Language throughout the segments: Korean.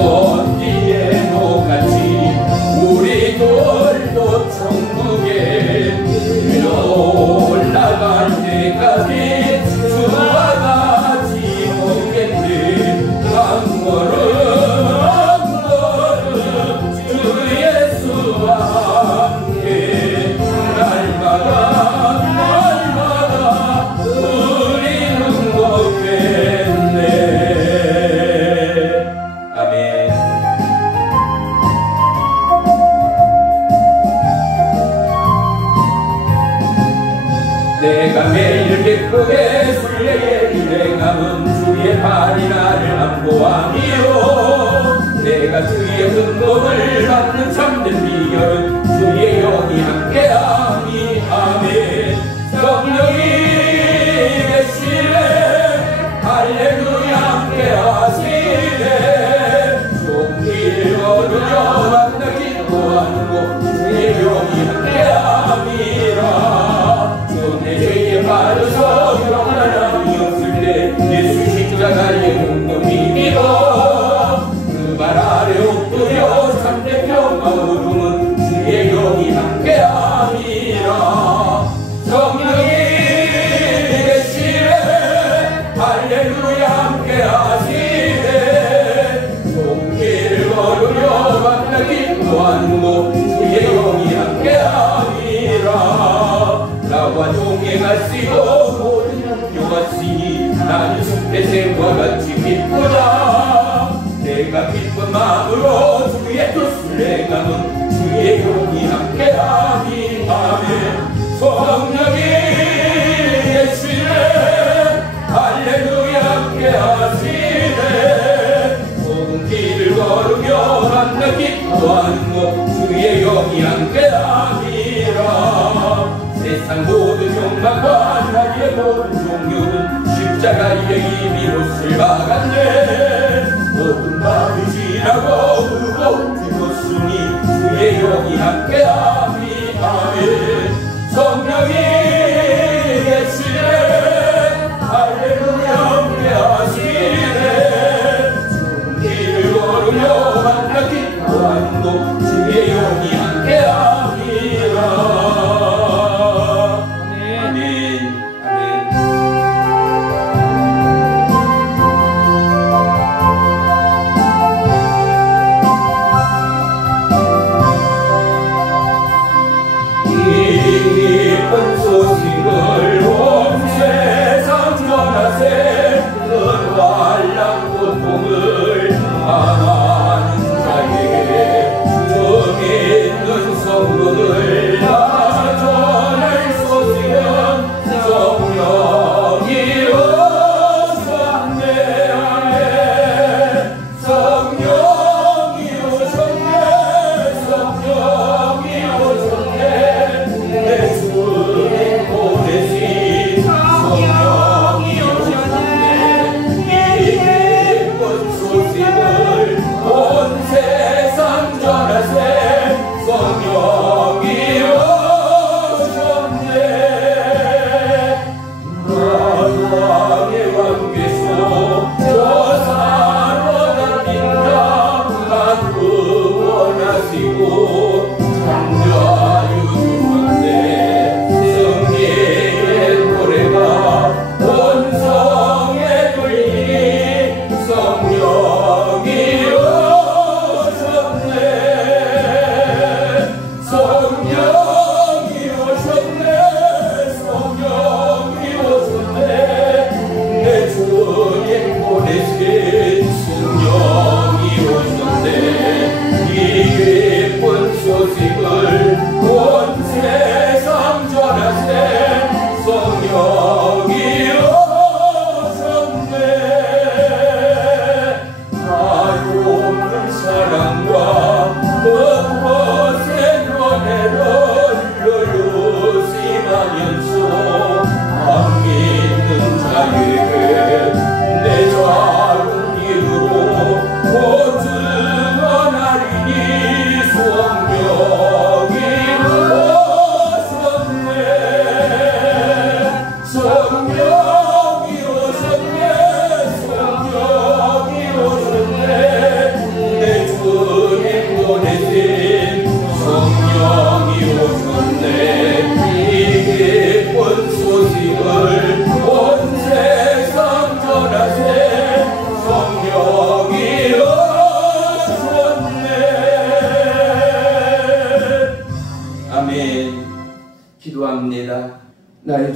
먼지에 녹같이 우리들도 천국에 올라갈 때까지 주와 같이 오겠네. 한 걸음 주 예수와 함께 날마다 우리는 걷겠네. 아멘. 내가 매일 기쁘게 순례의 일행함은 주의 발이 나를 안보함이요. 내가 주의 근목을 받는 참된 비결은 주의 영이 함께함이. 아멘. 성령이 계시네. 할렐루야 함께하시네. 종길 걸으며 만나 기뻐하는 곳 주의 영이 함께함이라. 내 죄에 빠져서 평안함이 없을 때 예수 십자가의 공동이 믿어 그 발 아래 엎드려 참된 평화 얻음은 주의 영이 함께함이라. 성령이 계시네. 할렐루야 함께하시네. 종길 걸으며 만나 기뻐하는 곳 주의 영이 함께함이라. 나와 동행하시고 모든 영화시니 나는 숲대새와 같이 기쁘다. 내가 기쁜 마음으로 주의 뜻을 행함은 주의 영이 함께하니. 아멘. 성령이 계시네. 할렐루야 함께하시네. 좁은 길을 걸으며 만나 기뻐하는 곳 주의 영이 함께하니라. 세상 모든 욕망과 나의 모든 종교는 십자가의 이미 못을 박았네. 모든 밤이 지나고 무거운 죽었으니 주의 영이 함께하니. 아멘. 성령이 계시네. 할렐루야 함께하시네. 좁은 길을 걸으며 만나 기뻐하는 곳 주의 영이 함께하니라.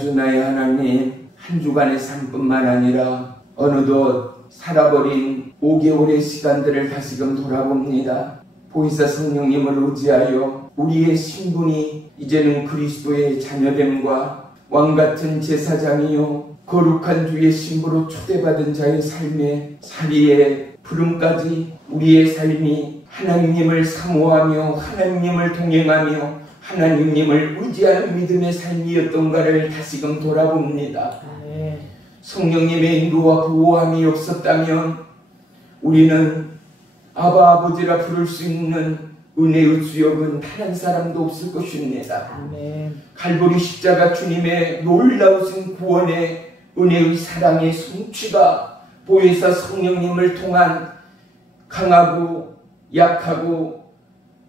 자비하신 나의 하나님, 한 주간의 삶뿐만 아니라 어느덧 살아버린 5개월의 시간들을 다시금 돌아봅니다. 보혜사 성령님을 의지하여 우리의 신분이 이제는 그리스도의 자녀됨과 왕같은 제사장이요 거룩한 주의 신부로 초대받은 자의 삶의 자리에 부름까지 우리의 삶이 하나님을 사모하며 하나님을 동행하며 하나님을 의지하는 믿음의 삶이었던가를 다시금 돌아봅니다. 성령님의 인도와 보호함이 없었다면 우리는 아바 아버지라 부를 수 있는 은혜의 주역은 단 한 사람도 없을 것입니다. 갈보리 십자가 주님의 놀라우신 구원의 은혜의 사랑의 성취가 보혜사 성령님을 통한 강하고 약하고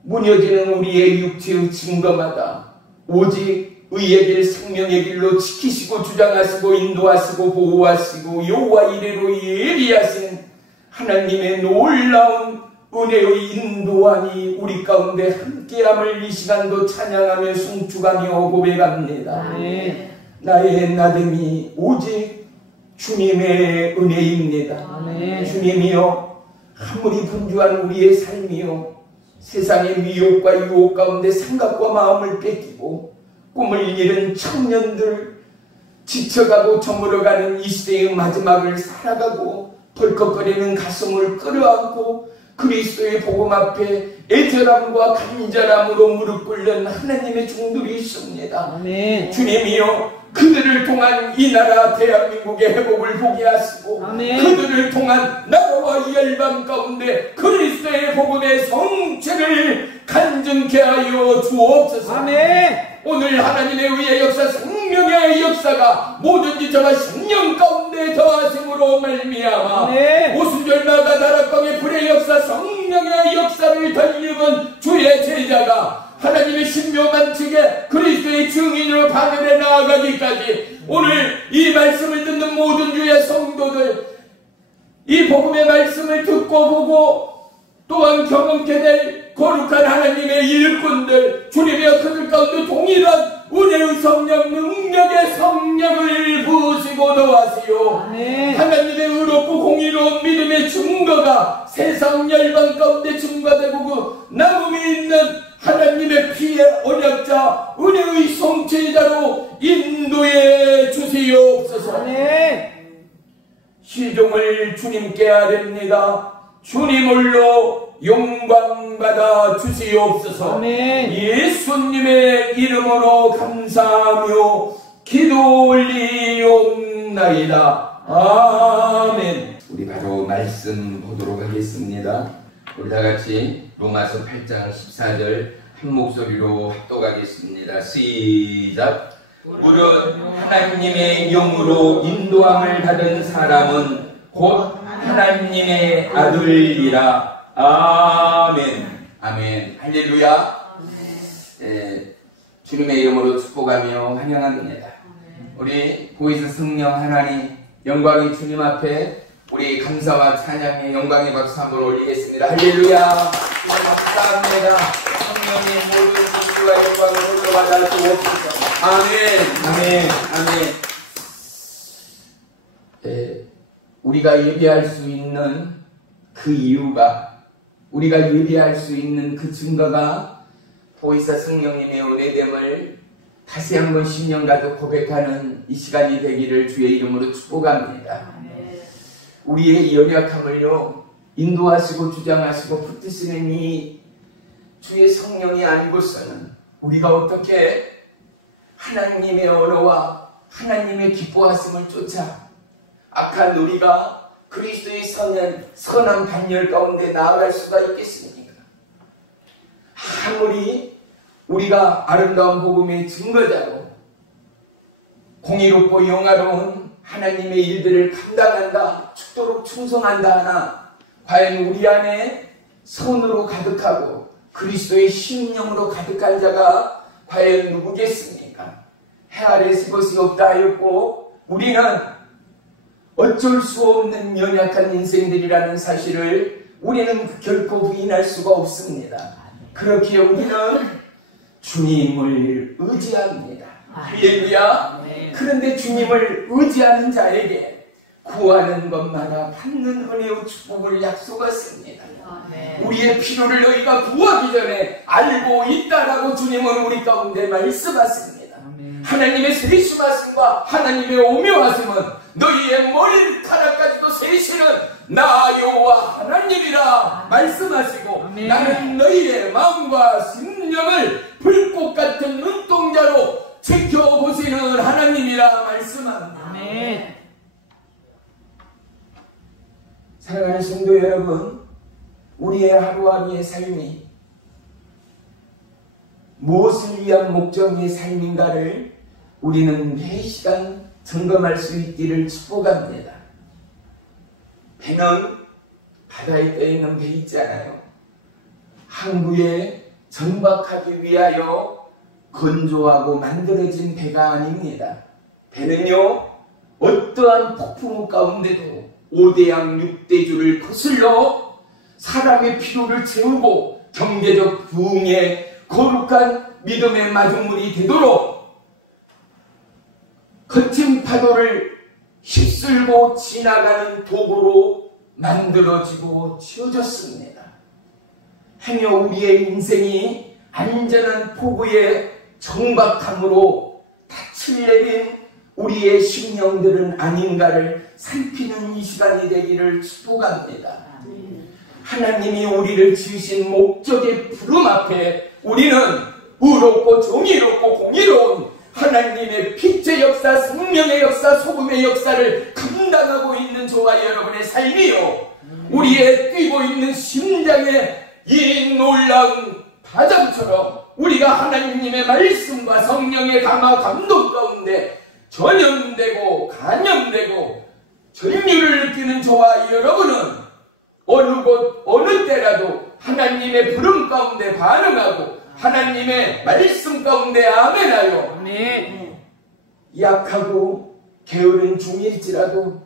무뎌지는 우리의 육체의 증거마다 오직 의의 길 생명의 길로 지키시고 주장하시고 인도하시고 보호하시고 여호와 이레로 예비하신 하나님의 놀라운 은혜의 인도함이 우리 가운데 함께함을 이 시간도 찬양하며 송축하며 고백합니다. 나의 나됨이 오직 주님의 은혜입니다. 주님이여 아무리 분주한 우리의 삶이요 세상의 미혹과 유혹 가운데 생각과 마음을 뺏기고 꿈을 잃은 청년들 지쳐가고 저물어가는 이 시대의 마지막을 살아가고 덜컥거리는 가슴을 끌어안고 그리스도의 복음 앞에 애절함과 간절함으로 무릎 꿇는 하나님의 종들이 있습니다. 주님이여 그들을 통한 이 나라 대한민국의 회복을 보게 하시고 그들을 통한 나라와 이 열방 가운데 그리스도의 복음의 성체를 간증케 하여 주옵소서. 오늘 하나님의 의의 역사 생명의 역사가 뭐든지 저가 생명 가운데 더하심으로 말미암아 오순절마다 다락방의 불의 역사 성령의 역사를 덧입은 주의 제자가 하나님의 신묘한 측에 그리스도의 증인으로 바늘에 나아가기까지 오늘 이 말씀을 듣는 모든 주의 성도들 이 복음의 말씀을 듣고 보고 또한 경험케 될 거룩한 하나님의 일꾼들 주님의 그들 가운데 동일한 은혜의 성령 능력의 성령을 부으시고 도와시오. 하나님의 의롭고 공의로운 믿음의 증거가 세상 열방 가운데 증거되고 그 남음이 있는 하나님의 피의 언약자 은혜의 성취자로 인도해 주시옵소서. 시종을 주님께 아뢰옵니다. 주님을로 영광받아 주시옵소서. 예수님의 이름으로 감사하며 기도 올리옵나이다. 아멘. 우리 바로 말씀 보도록 하겠습니다. 우리 다같이 로마서 8장 14절 한 목소리로 합독하겠습니다. 시작. 무릇 하나님의 영으로 인도함을 받은 사람은 곧 하나님의 아들이라. 아멘. 아멘. 할렐루야. 주님의 이름으로 축복하며 환영합니다. 우리 보혜사 성령 하나님 영광이 주님 앞에 우리 감사와 찬양의 영광의 박수 한번 올리겠습니다. 할렐루야. 감사합니다. 성령의 모든 존귀와 영광을 올려받아 주옵소서. 아멘. 아멘. 아멘. 우리가 예배할 수 있는 그 이유가 우리가 예배할 수 있는 그 증거가 보혜사 성령님의 은혜됨을 다시 한번 10년 가득 고백하는 이 시간이 되기를 주의 이름으로 축복합니다. 우리의 연약함을요 인도하시고 주장하시고 붙드시는 이 주의 성령이 아니고서는 우리가 어떻게 하나님의 언어와 하나님의 기뻐하심을 쫓아 악한 우리가 그리스도의 선한 반열 가운데 나아갈 수가 있겠습니까? 아무리 우리가 아름다운 복음의 증거자로 공의롭고 영화로운 하나님의 일들을 감당한다, 죽도록 충성한다 하나 과연 우리 안에 선으로 가득하고 그리스도의 심령으로 가득한 자가 과연 누구겠습니까? 해 아래서 것이 없다 하였고 우리는 어쩔 수 없는 연약한 인생들이라는 사실을 우리는 결코 부인할 수가 없습니다. 그렇기에 우리는 주님을 의지합니다. 할렐루야. 그런데 주님을 의지하는 자에게 구하는 것마다 받는 은혜의 축복을 약속하십니다. 우리의 필요를 너희가 구하기 전에 알고 있다라고 주님은 우리 가운데 말씀하십니다. 하나님의 세심하심과 하나님의 오묘하심은 너희의 머리카락까지도 세시는 나 여호와 하나님이라 말씀하시고 나는 너희의 마음과 심령을 불꽃 같은 눈동자로 지켜보시는 하나님이라 말씀합니다. 사랑하는 성도 여러분, 우리의 하루하루의 삶이 무엇을 위한 목적의 삶인가를 우리는 매 시간 점검할 수 있기를 축복합니다. 배는 바다에 떠있는 배 있잖아요. 항구에 정박하기 위하여 건조하고 만들어진 배가 아닙니다. 배는요, 어떠한 폭풍 가운데도 5대양 6대주를 거슬러 사람의 필요를 채우고 경제적 부흥에 거룩한 믿음의 마중물이 되도록 거친 파도를 휩쓸고 지나가는 도구로 만들어지고 지어졌습니다. 행여 우리의 인생이 안전한 포구에 정박함으로 닻을 내린 우리의 심령들은 아닌가를 살피는 이 시간이 되기를 축복합니다. 하나님이 우리를 지으신 목적의 부름 앞에 우리는 의롭고 정의롭고 공의로운 하나님의 빛의 역사, 생명의 역사, 소금의 역사를 감당하고 있는 저와 여러분의 삶이요, 우리의 뛰고 있는 심장의 이 놀라운 바람처럼 우리가 하나님의 말씀과 성령의 감화 감동 가운데 전염되고 간염되고 전율을 느끼는 저와 여러분은 어느 곳 어느 때라도 하나님의 부름 가운데 반응하고 하나님의 말씀 가운데 아멘하여 약하고 게으른 중일지라도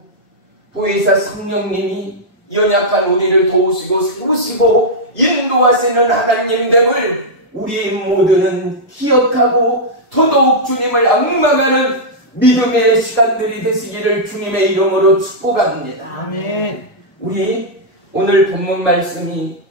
보혜사 성령님이 연약한 우리를 도우시고 세우시고 인도하시는 하나님됨을 우리 모두는 기억하고 더더욱 주님을 앙망하는 믿음의 시간들이 되시기를 주님의 이름으로 축복합니다. 아멘. 우리 오늘 본문 말씀이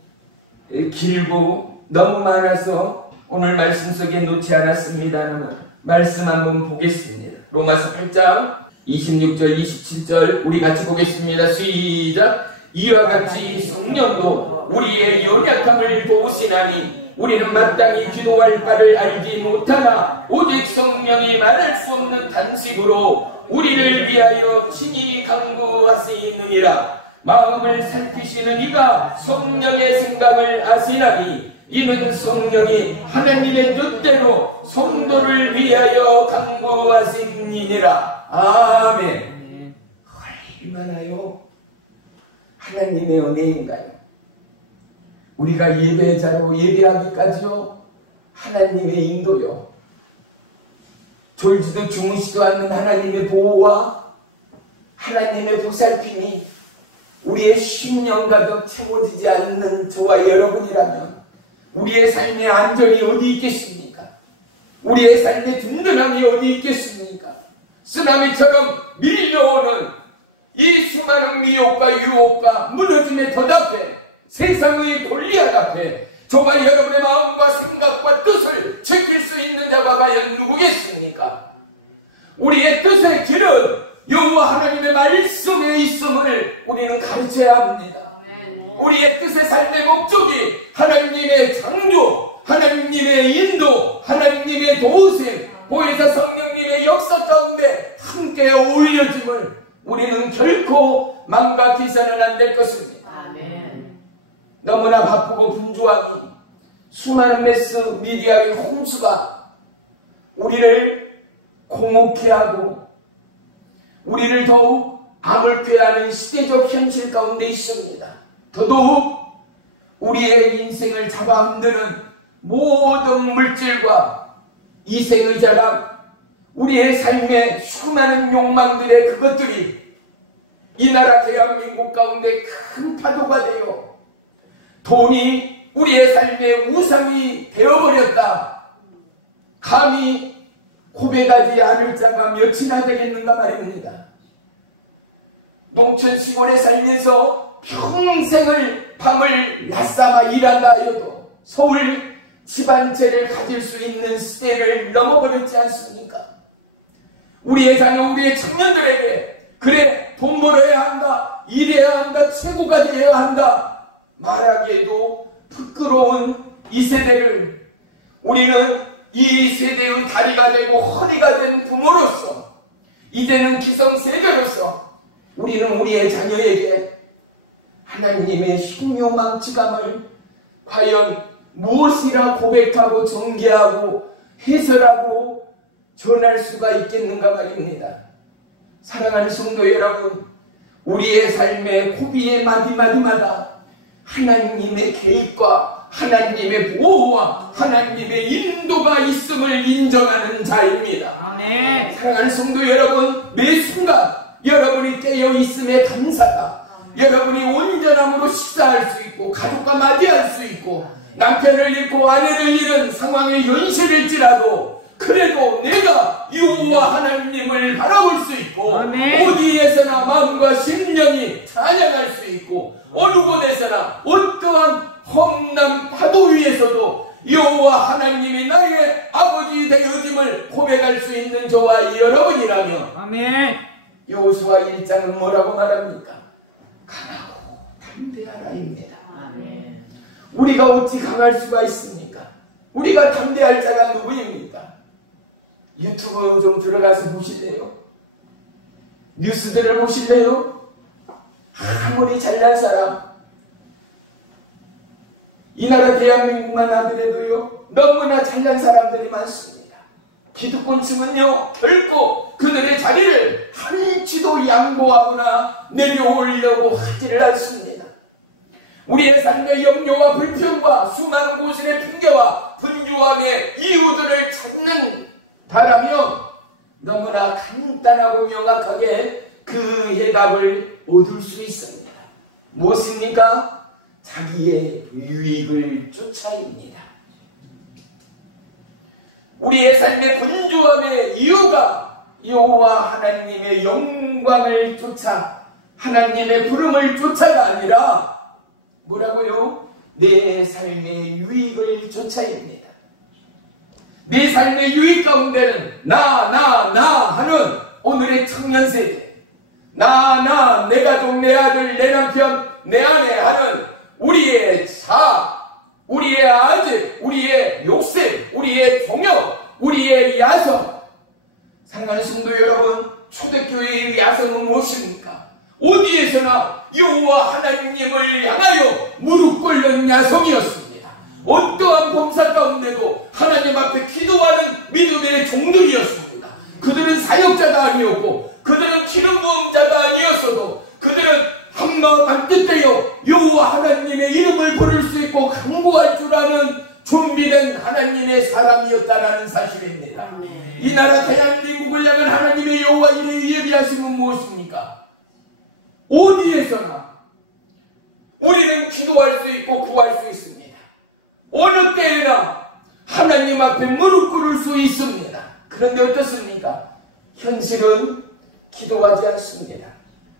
길고 너무 많아서 오늘 말씀 속에 놓지 않았습니다만 말씀 한번 보겠습니다. 로마서 8장 26절 27절 우리 같이 보겠습니다. 시작. 이와 같이 성령도 우리의 연약함을 도우시나니 우리는 마땅히 기도할 바를 알지 못하나 오직 성령이 말할 수 없는 단식으로 우리를 위하여 친히 간구하시느니라. 마음을 살피시는 이가 성령의 생각을 아시나니 이는 성령이 하나님의 뜻대로 성도를 위하여 간구하시니라. 아멘. 얼마나요 하나님의 은혜인가요? 우리가 예배자로 예배하기까지요 하나님의 인도요, 졸지도 주무시도 않는 하나님의 보호와 하나님의 보살핌이 우리의 심령 가득 채워지지 않는 저와 여러분이라면 우리의 삶의 안전이 어디 있겠습니까? 우리의 삶의 든든함이 어디 있겠습니까? 쓰나미처럼 밀려오는 이 수많은 미혹과 유혹과 무너짐의 덫 앞에, 세상의 골리앗 앞에 저와 여러분의 마음과 생각과 뜻을 지킬 수 있는 자가 과연 누구겠습니까? 우리의 뜻의 길은 여호와 하나님의 말씀에 있음을 우리는 가르쳐야 합니다. 우리의 뜻의 삶의 목적이 하나님의 창조, 하나님의 인도, 하나님의 도우심, 보혜사 성령님의 역사 가운데 함께 어울려짐을 우리는 결코 망각해서는 안 될 것입니다. 너무나 바쁘고 분주하니 수많은 매스 미디어의 홍수가 우리를 공혹해 하고 우리를 더욱 암울케 하는 시대적 현실 가운데 있습니다. 더더욱 우리의 인생을 잡아흔드는 모든 물질과 이생의 자랑, 우리의 삶의 수많은 욕망들의 그것들이 이 나라 대한민국 가운데 큰 파도가 되어 돈이 우리의 삶의 우상이 되어버렸다. 감히 고백하지 않을 자가 몇이나 되겠는가 말입니다. 농촌 시골에 살면서 평생을 밤을 낮삼아 일한다 하여도 서울 집안채를 가질 수 있는 시대를 넘어버렸지 않습니까? 우리의 자녀, 우리의 청년들에게 그래 돈 벌어야 한다, 일해야 한다, 최고가 되어야 한다 말하기에도 부끄러운 이 세대를 우리는 이 세대의 다리가 되고 허리가 된 부모로서 이제는 기성세대로서 우리는 우리의 자녀에게 하나님의 흉요망치감을 과연 무엇이라 고백하고 전개하고 해설하고 전할 수가 있겠는가 말입니다. 사랑하는 성도 여러분, 우리의 삶의 고비의 마디마디마다 하나님의 계획과 하나님의 보호와 하나님의 인도가 있음을 인정하는 자입니다. 아멘. 사랑하는 성도 여러분, 매 순간 여러분이 깨어 있음에 감사가, 여러분이 온전함으로 식사할 수 있고 가족과 맞이할 수 있고 남편을 잃고 아내를 잃은 상황에 연실일지라도 그래도 내가 여호와 하나님을 바라볼 수 있고 아멘. 어디에서나 마음과 심령이 찬양할 수 있고 어느 곳에서나 어떠한 험난 파도 위에서도 여호와 하나님이 나의 아버지 되어짐을 고백할 수 있는 저와 여러분이라면 아멘. 여호수아 1장은 뭐라고 말합니까? 강하고 담대하라입니다. 아멘. 우리가 어찌 강할 수가 있습니까? 우리가 담대할 자가 누구입니까? 유튜브 좀 들어가서 보실래요? 뉴스들을 보실래요? 아무리 잘난 사람, 이 나라 대한민국만 하더라도요 너무나 잘난 사람들이 많습니다. 기득권층은요 결코 그들의 자리를 한치도 양보하거나 내려오려고 하지를 않습니다. 우리의 삶의 염려와 불평과 수많은 고신의 핑계와 분주함의 이유들을 찾는다라면 너무나 간단하고 명확하게 그 해답을 얻을 수 있습니다. 무엇입니까? 자기의 유익을 쫓아입니다. 우리의 삶의 분주함의 이유가 여호와 하나님의 영광을 쫓아 하나님의 부름을 쫓아가 아니라 뭐라고요? 내 삶의 유익을 쫓아입니다. 내 삶의 유익 가운데는 나 하는 오늘의 청년 세대, 내 가족, 내 아들, 내 남편, 내 아내 하는 우리의 자, 우리의 아들, 우리의 욕심, 우리의 동역, 우리의 야성. 사랑하는 성도 여러분, 초대교회의 야성은 무엇입니까? 어디에서나 여호와 하나님을 향하여 무릎 꿇는 야성이었습니다. 어떠한 범사 가운데도 하나님 앞에 기도하는 믿음의 종들이었습니다. 그들은 사역자가 아니었고 그들은 기름 부은 자가 아니었어도 그들은 한마음 한뜻되어 여호와 하나님의 이름을 부를 수 있고 강구할 줄 아는 준비된 하나님의 사람이었다라는 사실입니다. 이 나라 대한민국을 향한 하나님의 여호와 이름의 예비하심은 무엇입니까? 어디에서나 우리는 기도할 수 있고 구할 수 있습니다. 어느 때에나 하나님 앞에 무릎 꿇을 수 있습니다. 그런데 어떻습니까? 현실은 기도하지 않습니다.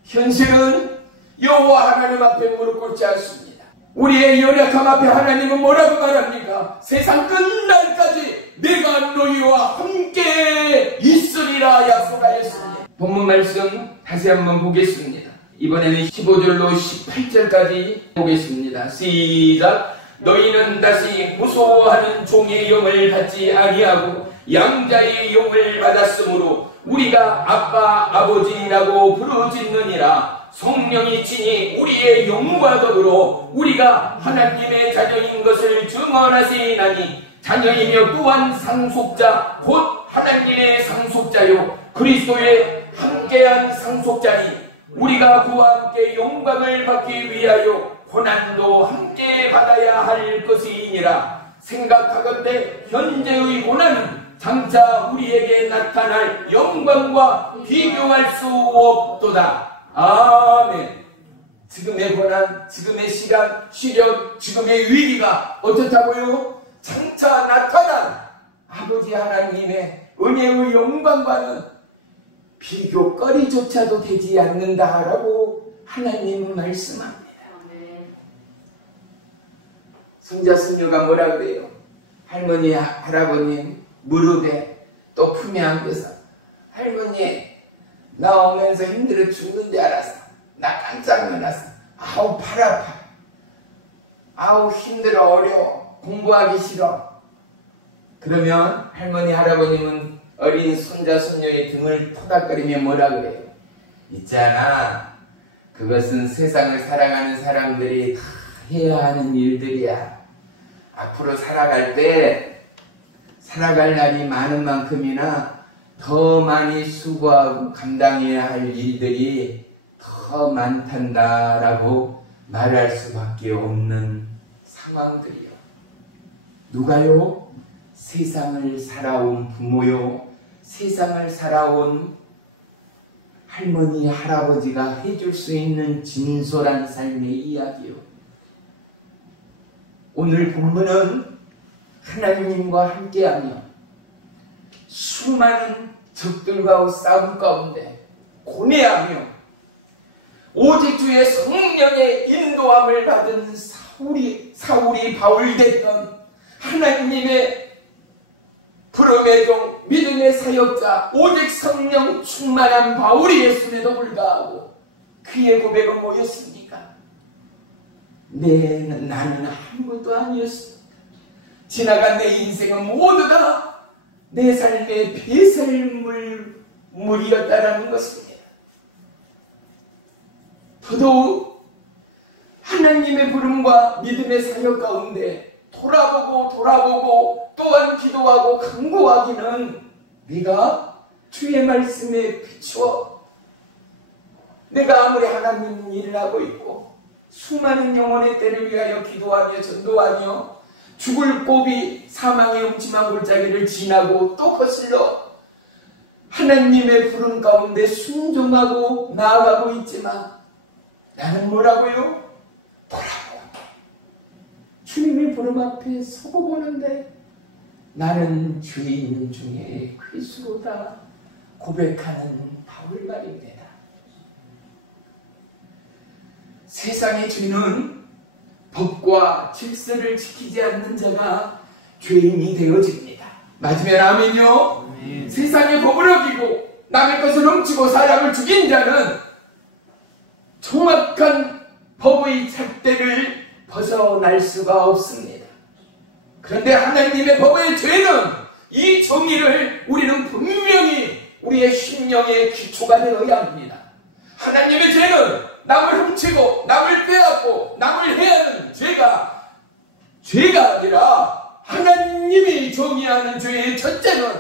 현실은 여호와 하나님 앞에 무릎 꿇지 않습니다. 우리의 연약함 앞에 하나님은 뭐라고 말합니까? 세상 끝날까지 내가 너희와 함께 있으리라 약속하였습니다. 본문 말씀 다시 한번 보겠습니다. 이번에는 15절로 18절까지 보겠습니다. 시작. 너희는 다시 무서워하는 종의 영을 받지 아니하고 양자의 영을 받았으므로 우리가 아빠 아버지라고 부르짖느니라. 성령이 친히 우리의 영과 더불어 우리가 하나님의 자녀인 것을 증언하시나니 자녀이며 또한 상속자 곧 하나님의 상속자요 그리스도의 함께한 상속자니 우리가 그와 함께 영광을 받기 위하여 고난도 함께 받아야 할 것이니라. 생각하건대 현재의 고난은 장차 우리에게 나타날 영광과 비교할 수 없도다. 아멘. 지금의 고난, 지금의 시간, 시련, 지금의 위기가 어떻다고요? 장차 나타난 아버지 하나님의 은혜의 영광과는 비교거리조차도 되지 않는다라고 하나님은 말씀합니다. 손자 손녀가 뭐라 그래요? 할머니 할아버님 무릎에 또 품에 안겨서 할머니 나 오면서 힘들어 죽는 줄 알았어. 나 깜짝 놀랐어. 아우 팔 아파. 아우 힘들어 어려워. 공부하기 싫어. 그러면 할머니 할아버님은 어린 손자 손녀의 등을 토닥거리며 뭐라 그래요? 있잖아. 그것은 세상을 살아가는 사람들이 다 해야 하는 일들이야. 앞으로 살아갈 때 살아갈 날이 많은 만큼이나 더 많이 수고하고 감당해야 할 일들이 더 많단다라고 말할 수밖에 없는 상황들이요. 누가요? 세상을 살아온 부모요. 세상을 살아온 할머니, 할아버지가 해줄 수 있는 진솔한 삶의 이야기요. 오늘 본문은 하나님과 함께하며 수많은 적들과 싸움 가운데 고뇌하며 오직 주의 성령의 인도함을 받은 사울이 바울됐던 하나님의 부름의 종, 믿음의 사역자, 오직 성령 충만한 바울이었음에도 불구하고 그의 고백은 뭐였습니까? 나는 아무것도 아니었어. 지나간 내 인생은 모두 다 내 삶의 배설물이었다라는 것입니다. 더더욱 하나님의 부름과 믿음의 사역 가운데 돌아보고 또한 기도하고 간구하기는 네가 주의 말씀에 비추어 내가 아무리 하나님 일을 하고 있고 수많은 영혼의 때를 위하여 기도하며 전도하며 죽을 고비 사망의 음침한 골짜기를 지나고 또 거슬러 하나님의 부름 가운데 순종하고 나아가고 있지만 나는 뭐라고요? 돌아보고 주님의 부름 앞에 서고 보는데 나는 죄인 중에 괴수로다 고백하는 바울 말입니다. 세상의 죄는 법과 질서를 지키지 않는 자가 죄인이 되어집니다. 맞으면 아멘요? 세상의 법을 어기고 남의 것을 훔치고 사람을 죽인 자는 정확한 법의 잣대를 벗어날 수가 없습니다. 그런데 하나님의 법의 죄는 이 정의를 우리는 분명히 우리의 심령의 기초가 되어야 합니다. 하나님의 죄는 남을 훔치고 남을 빼앗고 남을 해하는 죄가 아니라 하나님이 정의하는 죄의 첫째는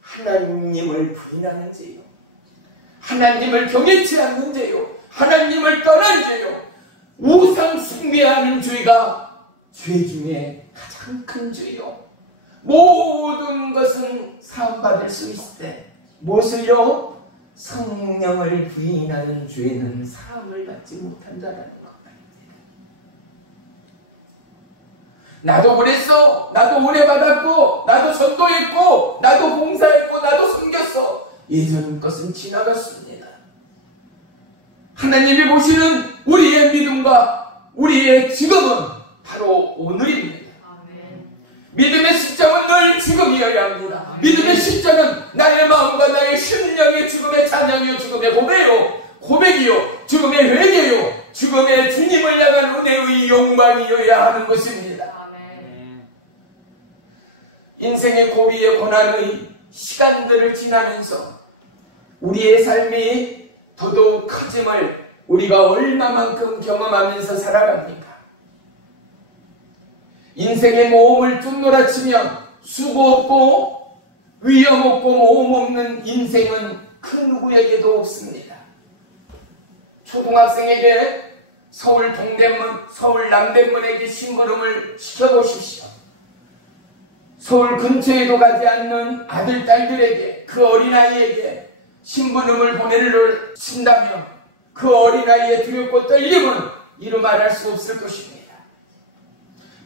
하나님을 부인하는 죄요. 하나님을 경외치 않는 죄요. 하나님을 떠난 죄요. 우상 숭배하는 죄가 죄 중에 가장 큰 죄요. 모든 것은 사함받을 수 있을 때 무엇을요? 성령을 부인하는 죄는 사함을 받지 못한다는 것 아닙니다. 나도 그랬어. 나도 은혜 받았고 나도 전도했고 나도 봉사했고 나도 섬겼어. 예전 것은 지나갔습니다. 하나님이 보시는 우리의 믿음과 우리의 지금은 바로 오늘입니다. 믿음의 시점은 늘 지금이어야 합니다. 믿음의 시점은 나의 마음과 나의 심령의 죽음의 찬양이요, 죽음의 고백이요, 죽음의 회개요, 죽음의 주님을 향한 은혜의 영광이어야 하는 것입니다. 인생의 고비의 고난의 시간들을 지나면서 우리의 삶이 더더욱 커짐을 우리가 얼마만큼 경험하면서 살아갑니까? 인생의 모험을 쭉 놀아치면 수고 없고 위험 없고 모험 없는 인생은 그 누구에게도 없습니다. 초등학생에게 서울 동대문, 서울 남대문에게 심부름을 시켜보십시오. 서울 근처에도 가지 않는 아들, 딸들에게 그 어린아이에게 심부름을 보내를 친다면 그 어린아이의 두렵고 떨림은 이루 말할 수 없을 것입니다.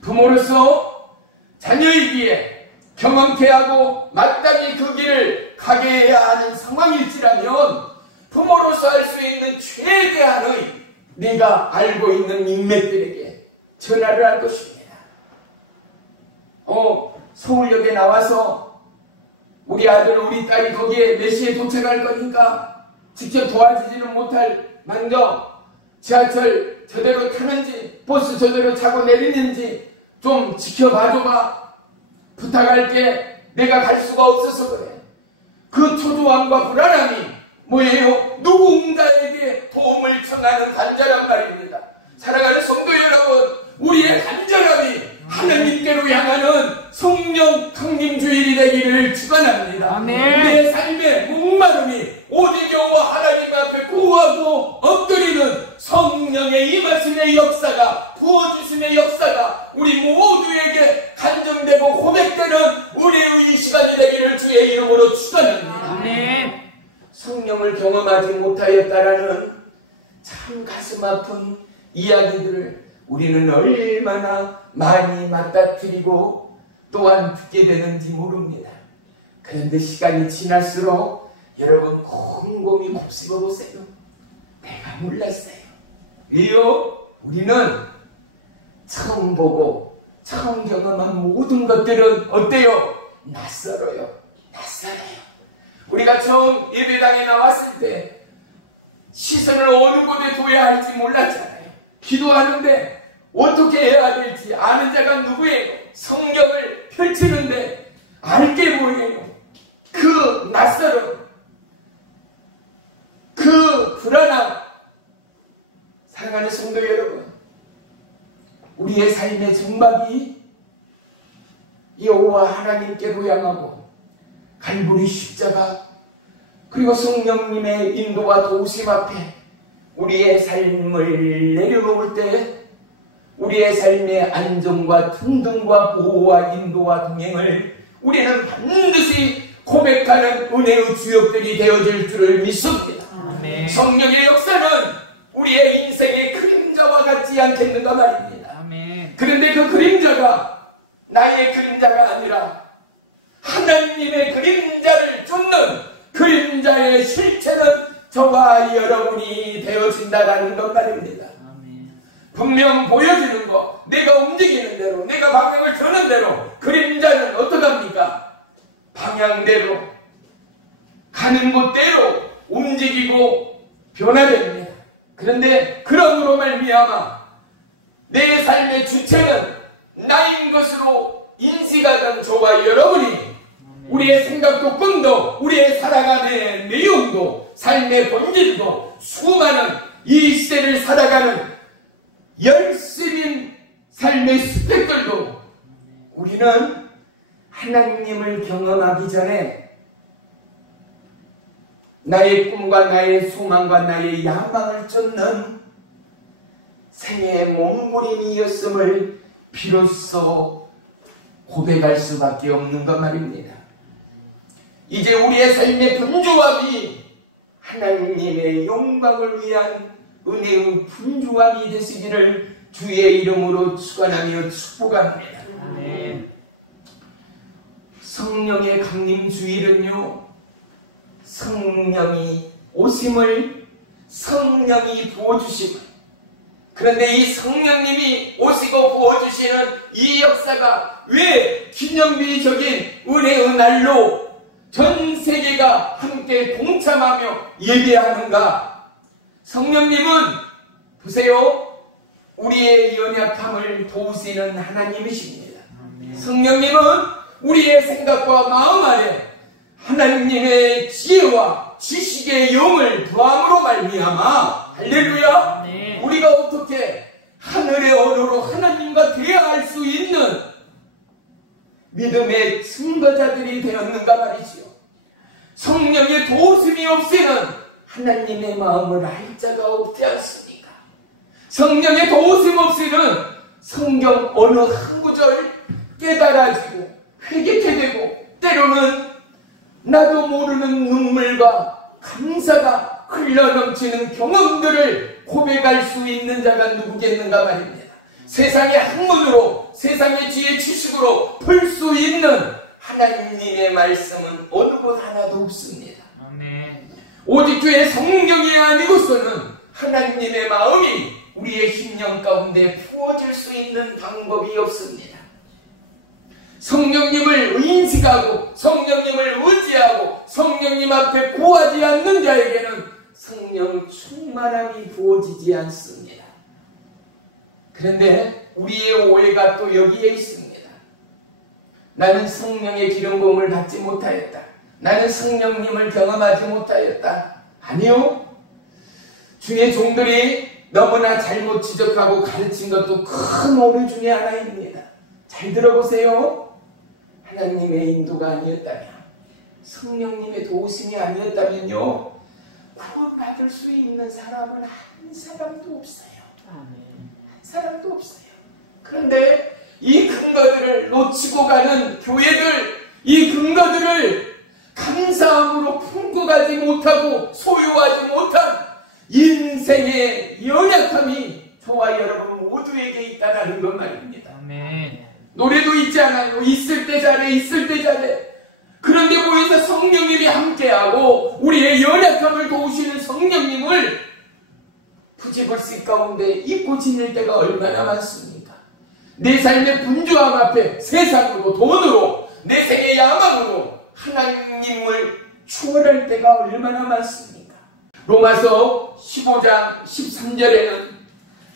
부모로서 자녀이기에 경험케 하고 마땅히 그 길을 가게 해야 하는 상황일지라면 부모로서 할 수 있는 최대한의 내가 알고 있는 인맥들에게 전화를 할 것입니다. 서울역에 나와서 우리 아들 우리 딸이 거기에 몇 시에 도착할 거니까 직접 도와주지는 못할 망정 지하철 저대로 타는지 버스 저대로 타고 내리는지 좀 지켜봐줘봐. 부탁할게. 내가 갈 수가 없어서 그래. 그 초조함과 불안함이 뭐예요? 누군가에게 도움을 청하는 간절한 말입니다. 사랑하는 성도 여러분, 우리의 간절함이 하나님께로 향하는 성령 강림주일이 되기를 축원합니다. 아멘. 내 삶의 목마름이 오직 여호와 하나님 앞에 구하고 엎드리는 성령의 임하심의 역사가, 부어주심의 역사가 우리 모두에게 간증되고 고백되는 우리의 이 시간이 되기를 주의 이름으로 축원합니다. 아멘. 성령을 경험하지 못하였다라는 참 가슴 아픈 이야기들을 우리는 얼마나 많이 맞닥뜨리고 또한 듣게 되는지 모릅니다. 그런데 시간이 지날수록 여러분 곰곰이 곱씹어 보세요. 내가 몰랐어요. 왜요? 우리는 처음 보고 처음 경험한 모든 것들은 어때요? 낯설어요. 낯설어요. 우리가 처음 예배당에 나왔을 때 시선을 어느 곳에 둬야 할지 몰랐잖아요. 기도하는데 어떻게 해야 될지 아는 자가 누구예요? 성경을 펼치는데 알 게 뭐예요? 그 낯설음, 그 불안함. 사랑하는 성도 여러분, 우리의 삶의 정막이 여호와 하나님께로 향하고 갈보리 십자가 그리고 성령님의 인도와 도우심 앞에 우리의 삶을 내려놓을 때 우리의 삶의 안정과 든든과 보호와 인도와 동행을 우리는 반드시 고백하는 은혜의 주역들이 되어질 줄을 믿습니다. 아멘. 성령의 역사는 우리의 인생의 그림자와 같지 않겠는가 말입니다. 아멘. 그런데 그 그림자가 나의 그림자가 아니라 하나님의 그림자를 쫓는 그림자의 실체는 저와 여러분이 되어진다라는 것 말입니다. 아멘. 분명 보여지는 거, 내가 움직이는 대로, 내가 방향을 드는 대로 그림자는 어떡합니까? 방향대로, 가는 곳대로 움직이고 변화됩니다. 그런데 그러므로 말미암아 내 삶의 주체는 나인 것으로 인식하던 저와 여러분이 우리의 생각도 꿈도 우리의 살아가는 내용도 삶의 본질도 수많은 이 시대를 살아가는 열심인 삶의 스펙들도 우리는 하나님을 경험하기 전에 나의 꿈과 나의 소망과 나의 야망을 쫓는 생애의 몸부림이었음을 비로소 고백할 수밖에 없는 것 말입니다. 이제 우리의 삶의 분주함이 하나님의 영광을 위한 은혜의 분주함이 되시기를 주의 이름으로 축원하며 축복합니다. 아멘. 성령의 강림 주일은요, 성령이 오심을, 성령이 부어주심을, 그런데 이 성령님이 오시고 부어주시는 이 역사가 왜 기념비적인 은혜의 날로 전 세계가 함께 동참하며 예배하는가? 성령님은 보세요, 우리의 연약함을 도우시는 하나님이십니다. 성령님은 우리의 생각과 마음 안에 하나님의 지혜와 지식의 영을 더함으로 말미암아 할렐루야. 네. 우리가 어떻게 하늘의 언어로 하나님과 대화할 수 있는 믿음의 증거자들이 되었는가 말이지요. 성령의 도우심이 없이는 하나님의 마음을 알 자가 없지 않습니까? 성령의 도우심 없이는 성경 어느 한 구절 깨달아지고 회개케 되고 때로는 나도 모르는 눈물과 감사가 흘러넘치는 경험들을 고백할 수 있는 자가 누구겠는가 말입니다. 세상의 학문으로 세상의 지혜 지식으로 풀 수 있는 하나님의 말씀은 어느 곳 하나도 없습니다. 아멘. 오직 주의 성령이 아니고서는 하나님의 마음이 우리의 심령 가운데 부어질 수 있는 방법이 없습니다. 성령님을 인식하고 성령님을 의지하고 성령님 앞에 구하지 않는 자에게는 성령 충만함이 부어지지 않습니다. 그런데 우리의 오해가 또 여기에 있습니다. 나는 성령의 기름 부음을 받지 못하였다. 나는 성령님을 경험하지 못하였다. 아니요. 주의 종들이 너무나 잘못 지적하고 가르친 것도 큰 오류 중에 하나입니다. 잘 들어보세요. 하나님의 인도가 아니었다면, 성령님의 도우심이 아니었다면요, 구원받을 수 있는 사람은 한 사람도 없어요. 한 사람도 없어요. 그런데 이 근거들을 놓치고 가는 교회들, 이 근거들을 감사함으로 품고 가지 못하고 소유하지 못한 인생의 연약함이 저와 여러분 모두에게 있다는 것 말입니다. 아멘. 노래도 있지 않아요? 있을 때 잘해, 있을 때 잘해. 그런데 모여서 성령님이 함께하고 우리의 연약함을 도우시는 성령님을 부지불식 가운데 잊고 지낼 때가 얼마나 많습니까? 내 삶의 분주함 앞에 세상으로, 돈으로, 내 생의 야망으로 하나님을 추월할 때가 얼마나 많습니까? 로마서 15장 13절에는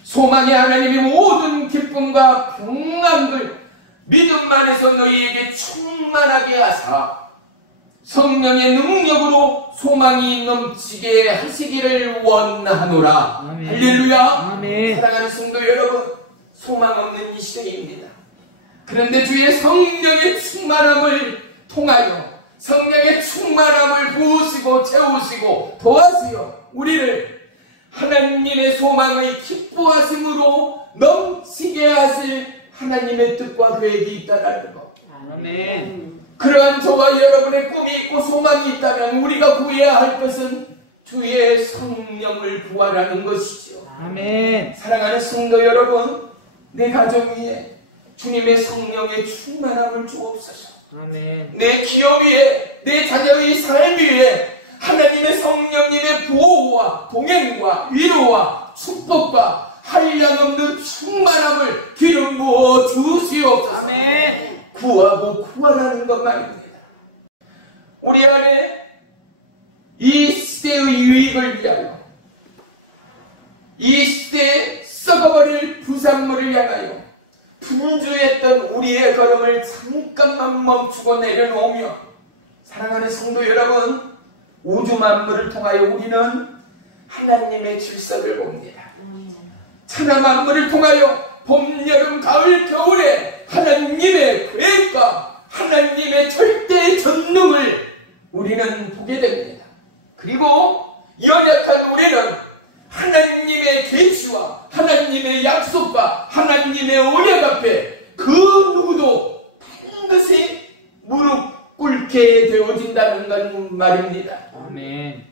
소망의 하나님이 모든 기쁨과 평안을 믿음 안에서 너희에게 충만하게 하사 성령의 능력으로 소망이 넘치게 하시기를 원하노라. 아멘. 할렐루야. 아멘. 사랑하는 성도 여러분, 소망 없는 이 시대입니다. 그런데 주의 성령의 충만함을 통하여 성령의 충만함을 부으시고 채우시고 도와주어 우리를 하나님의 소망의 기뻐하심으로 넘치게 하실 하나님의 뜻과 계획이 있다는 것. 아멘. 그러한 저와 여러분의 꿈이 있고 소망이 있다면 우리가 구해야 할 것은 주의 성령을 구하라는 것이죠. 아멘. 사랑하는 성도 여러분, 내 가정 위에 주님의 성령의 충만함을 주옵소서. 아멘. 내 기업 위에, 내 자녀의 삶 위에 하나님의 성령님의 보호와 동행과 위로와 축복과 한량없는 충만함을 기름 부어 주시옵소서. 아멘. 구하고 구하라는 것 말입니다. 우리 안에 이 시대의 유익을 위하여, 이 시대에 썩어버릴 부산물을 향하여 분주했던 우리의 걸음을 잠깐만 멈추고 내려놓으며, 사랑하는 성도 여러분, 우주 만물을 통하여 우리는 하나님의 질서를 봅니다. 천하 만물을 통하여 봄, 여름, 가을, 겨울에 하나님의 계획과 하나님의 절대 전능을 우리는 보게 됩니다. 그리고 연약한 우리는 하나님의 계시와 하나님의 약속과 하나님의 언약 앞에 그 누구도 반드시 무릎 꿇게 되어진다는 건 말입니다. 아멘.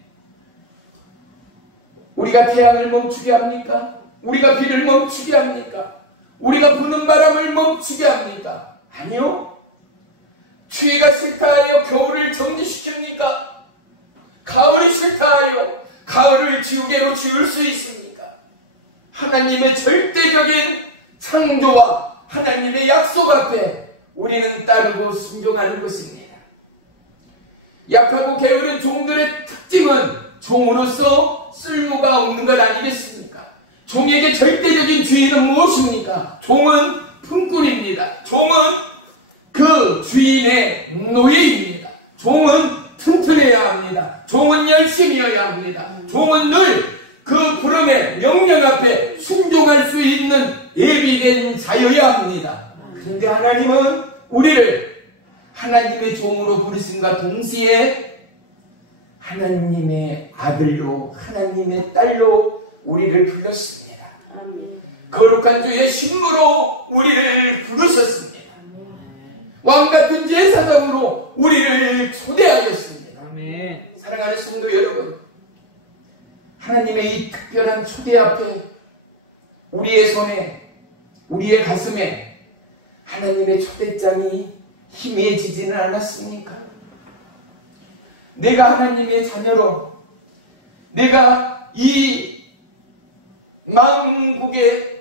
우리가 태양을 멈추게 합니까? 우리가 비를 멈추게 합니까? 우리가 부는 바람을 멈추게 합니까? 아니요. 추위가 싫다 하여 겨울을 정지시킵니까? 가을이 싫다 하여 가을을 지우개로 지울 수 있습니까? 하나님의 절대적인 창조와 하나님의 약속 앞에 우리는 따르고 순종하는 것입니다. 약하고 게으른 종들의 특징은 종으로서 쓸모가 없는 것 아니겠습니까? 종에게 절대적인 주인은 무엇입니까? 종은 품꾼입니다. 종은 그 주인의 노예입니다. 종은 튼튼해야 합니다. 종은 열심히여야 합니다. 종은 늘 그 부름의 명령 앞에 순종할 수 있는 예비된 자여야 합니다. 그런데 하나님은 우리를 하나님의 종으로 부르심과 동시에 하나님의 아들로, 하나님의 딸로 우리를 불렀습니다. 거룩한 주의 신부로 우리를 부르셨습니다. 왕같은 제사장으로 우리를 초대하였습니다. 아멘. 사랑하는 성도 여러분, 하나님의 이 특별한 초대 앞에 우리의 손에, 우리의 가슴에 하나님의 초대장이 희미해지지는 않았습니까? 내가 하나님의 자녀로, 내가 이 만국의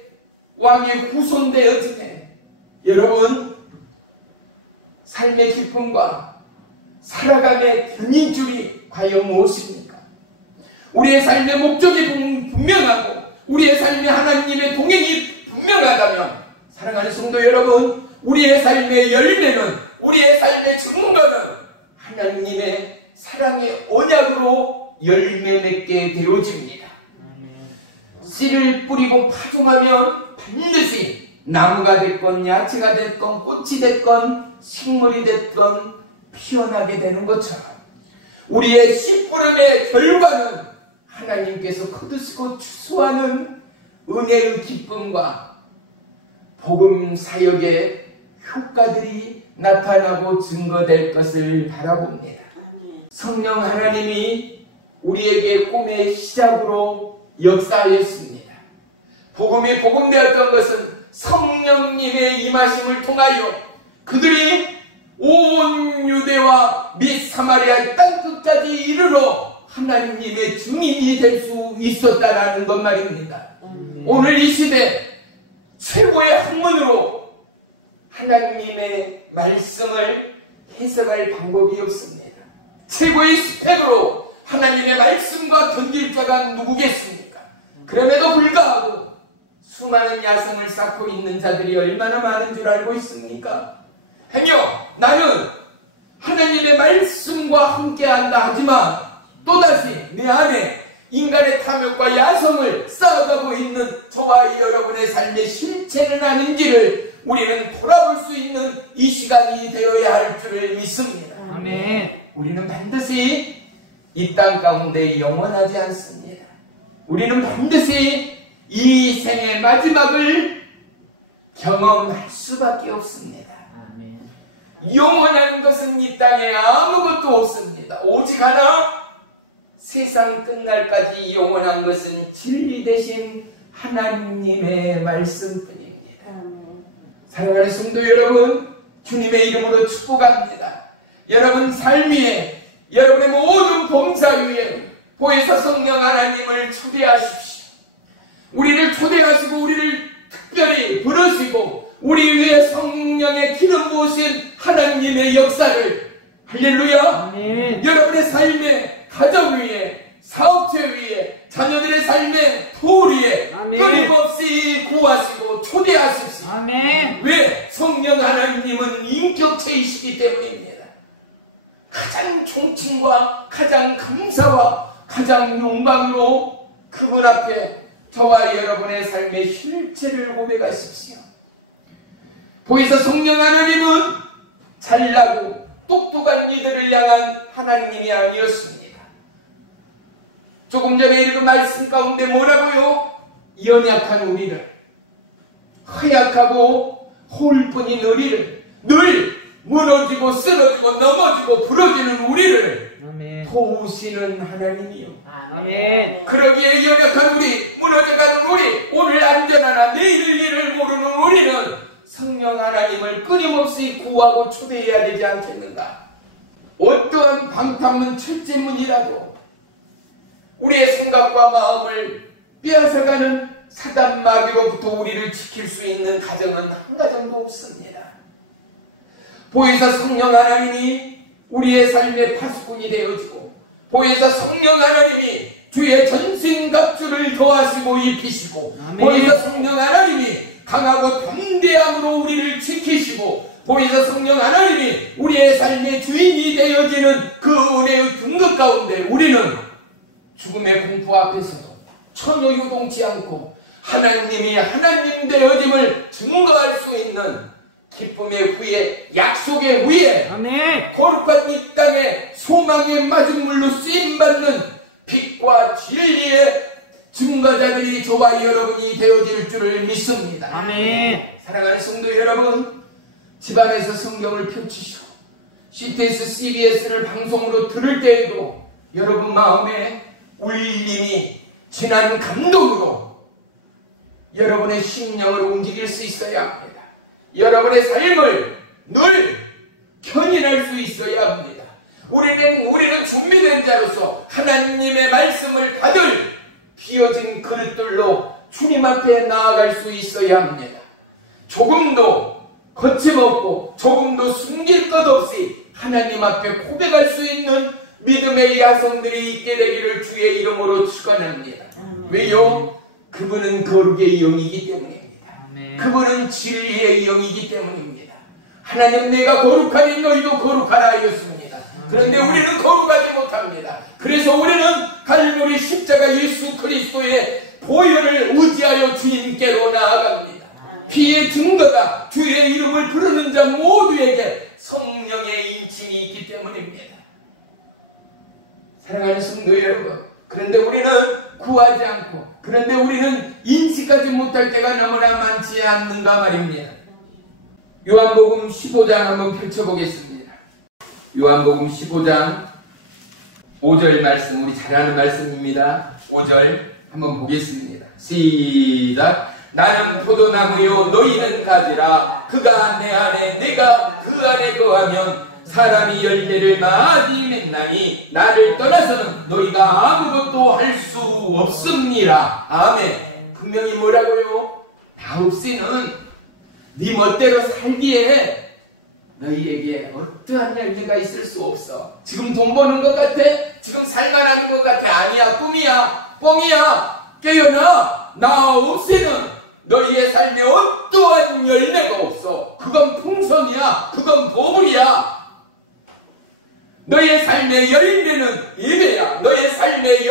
왕의 후손되어지네. 여러분, 삶의 기쁨과 살아감의 견인줄이 과연 무엇입니까? 우리의 삶의 목적이 분명하고 우리의 삶이 하나님의 동행이 분명하다면, 사랑하는 성도 여러분, 우리의 삶의 열매는, 우리의 삶의 증거는 하나님의 사랑의 언약으로 열매 맺게 되어집니다. 씨를 뿌리고 파종하면 반드시 나무가 됐건 야채가 됐건 꽃이 됐건 식물이 됐건 피어나게 되는 것처럼, 우리의 씨뿌림의 결과는 하나님께서 거두시고 추수하는 은혜의 기쁨과 복음 사역의 효과들이 나타나고 증거될 것을 바라봅니다. 성령 하나님이 우리에게 꿈의 시작으로 역사하였습니다. 복음이 복음되었던 것은 성령님의 임하심을 통하여 그들이 온 유대와 및 사마리아 땅끝까지 이르러 하나님의 증인이 될 수 있었다라는 것 말입니다. 오늘 이 시대 최고의 학문으로 하나님의 말씀을 해석할 방법이 없습니다. 최고의 스펙으로 하나님의 말씀과 견딜 자가 누구겠습니까? 그럼에도 불구하고 수많은 야성을 쌓고 있는 자들이 얼마나 많은 줄 알고 있습니까? 행여 나는 하나님의 말씀과 함께한다 하지만 또다시 내 안에 인간의 탐욕과 야성을 쌓아가고 있는 저와 여러분의 삶의 실체는 아닌지를 우리는 돌아볼 수 있는 이 시간이 되어야 할 줄을 믿습니다. 아멘. 우리는 반드시 이 땅 가운데 영원하지 않습니다. 우리는 반드시 이 생의 마지막을 경험할 수밖에 없습니다. 아멘. 영원한 것은 이 땅에 아무것도 없습니다. 오직 하나, 세상 끝날까지 영원한 것은 진리 대신 하나님의 말씀뿐입니다. 사랑하는 성도 여러분, 주님의 이름으로 축복합니다. 여러분 삶 위에, 여러분의 모든 봉사 위에 보혜사 성령 하나님을 초대하십시오. 우리를 초대하시고 우리를 특별히 부르시고 우리 위에 성령의 기름 부으신 하나님의 역사를, 할렐루야, 아멘. 여러분의 삶에, 가정 위에, 사업체 위에, 자녀들의 삶에, 돌 위에 아멘. 끊임없이 구하시고 초대하십시오. 아멘. 왜? 성령 하나님은 인격체이시기 때문입니다. 가장 존칭과 가장 감사와 가장 영광으로 그분 앞에 저와 여러분의 삶의 실체를 고백하십시오. 보이사 성령 하나님은 잘나고 똑똑한 이들을 향한 하나님이 아니었습니다. 조금 전에 읽은 말씀 가운데 뭐라고요? 연약한 우리를, 허약하고 홀뿐인 우리를, 늘 무너지고 쓰러지고 넘어지고 부러지는 우리를 아멘. 도우시는 하나님이요. 아멘. 그러기에 연약한 우리, 무너져가는 우리, 오늘 안전하나 내일 일을 모르는 우리는 성령 하나님을 끊임없이 구하고 초대해야 되지 않겠는가? 어떠한 방탄문 철제문이라도 우리의 생각과 마음을 빼앗아가는 사단 마귀로부터 우리를 지킬 수 있는 가정은 한 가정도 없습니다. 보혜사 성령 하나님이 우리의 삶의 파수꾼이 되어지고, 보혜사 성령 하나님이 주의 전신갑주를 더하시고 입히시고, 아멘. 보혜사 성령 하나님이 강하고 담대함으로 우리를 지키시고, 보혜사 성령 하나님이 우리의 삶의 주인이 되어지는 그 은혜의 등급 가운데 우리는 죽음의 공포 앞에서도 전혀 요동치 않고 하나님이 하나님 되어짐을 증거할 수 있는 기쁨의 후에, 약속의 후에, 아멘. 거룩한 이 땅에 소망의 마중물로 쓰임받는 빛과 진리의 증거자들이 저와 여러분이 되어질 줄을 믿습니다. 아멘. 사랑하는 성도 여러분, 집안에서 성경을 펼치시고 CTS, CBS를 방송으로 들을 때에도 여러분 마음에 울림이 진한 감동으로 여러분의 심령을 움직일 수 있어야 합니다. 여러분의 삶을 늘 견인할 수 있어야 합니다. 우리는 준비된 자로서 하나님의 말씀을 받을 비어진 그릇들로 주님 앞에 나아갈 수 있어야 합니다. 조금도 거침없고 조금도 숨길 것 없이 하나님 앞에 고백할 수 있는 믿음의 야성들이 있게 되기를 주의 이름으로 축원합니다. 왜요? 그분은 거룩의 영이기 때문입니다. 그분은 진리의 영이기 때문입니다. 하나님, 내가 거룩하니 너희도 거룩하라 하였습니다. 그런데 우리는 거룩하지 못합니다. 그래서 우리는 갈보리 십자가 예수 그리스도의 보혈을 의지하여 주님께로 나아갑니다. 피의 증거가 주의 이름을 부르는 자 모두에게 성령의 인침이 있기 때문입니다. 사랑하는 성도 여러분, 그런데 우리는 구하지 않고, 그런데 우리는 인식하지 못할 때가 너무나 많지 않는가 말입니다. 요한복음 15장 한번 펼쳐보겠습니다. 요한복음 15장 5절 말씀, 우리 잘 아는 말씀입니다. 5절 한번 보겠습니다. 시작. 나는 포도나무요 너희는 가지라. 그가 내 안에 내가 그 안에 거하면 사람이 열매를 많이 맺나니 나를 떠나서는 너희가 아무것도 할 수 없습니다. 아멘. 분명히 뭐라고요? 나 없이는 네 멋대로 살기에 너희에게 어떠한 열매가 있을 수 없어. 지금 돈 버는 것 같아? 지금 살만한 것 같아? 아니야, 꿈이야, 뻥이야. 깨어나. 나 없이는 너희의 삶에 어떠한 열매가 없어. 그건 풍성이야. 그건 보물이야. 너의 삶의 열매는 예배야. 너의 삶의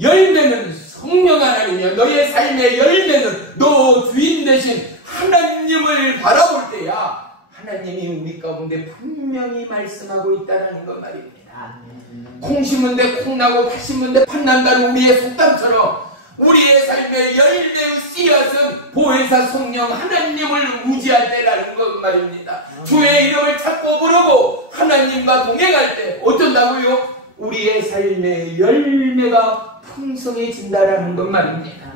열매는 성령 하나님이야. 너의 삶의 열매는 너 주인 대신 하나님을 바라볼 때야. 하나님이 우리 가운데 분명히 말씀하고 있다는 것 말입니다. 콩 심은 데 콩 나고 팥 심은 데 팥 난다는 우리의 속담처럼 우리의 삶의 열매의 씨앗은 보혜사 성령 하나님을 의지할 때라는 것 말입니다. 주의 이름을 찾고 부르고 하나님과 동행할 때 어쩐다고요? 우리의 삶의 열매가 풍성해진다라는 것 말입니다.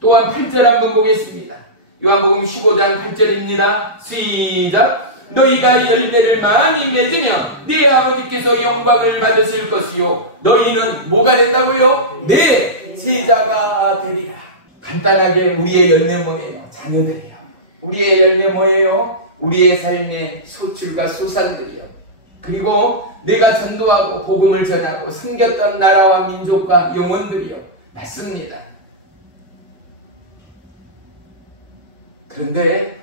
또한 8절 한번 보겠습니다. 요한복음 15장 8절입니다. 시작. 너희가 열매를 많이 맺으면 네 아버지께서 영광을 받으실 것이요 너희는 뭐가 된다고요? 내 제자가 되리라. 간단하게 우리의 열매 뭐예요? 자녀들이요. 우리의 열매 뭐예요? 우리의 삶의 소출과 소산들이요. 그리고 내가 전도하고 복음을 전하고 섬겼던 나라와 민족과 영혼들이요. 맞습니다. 그런데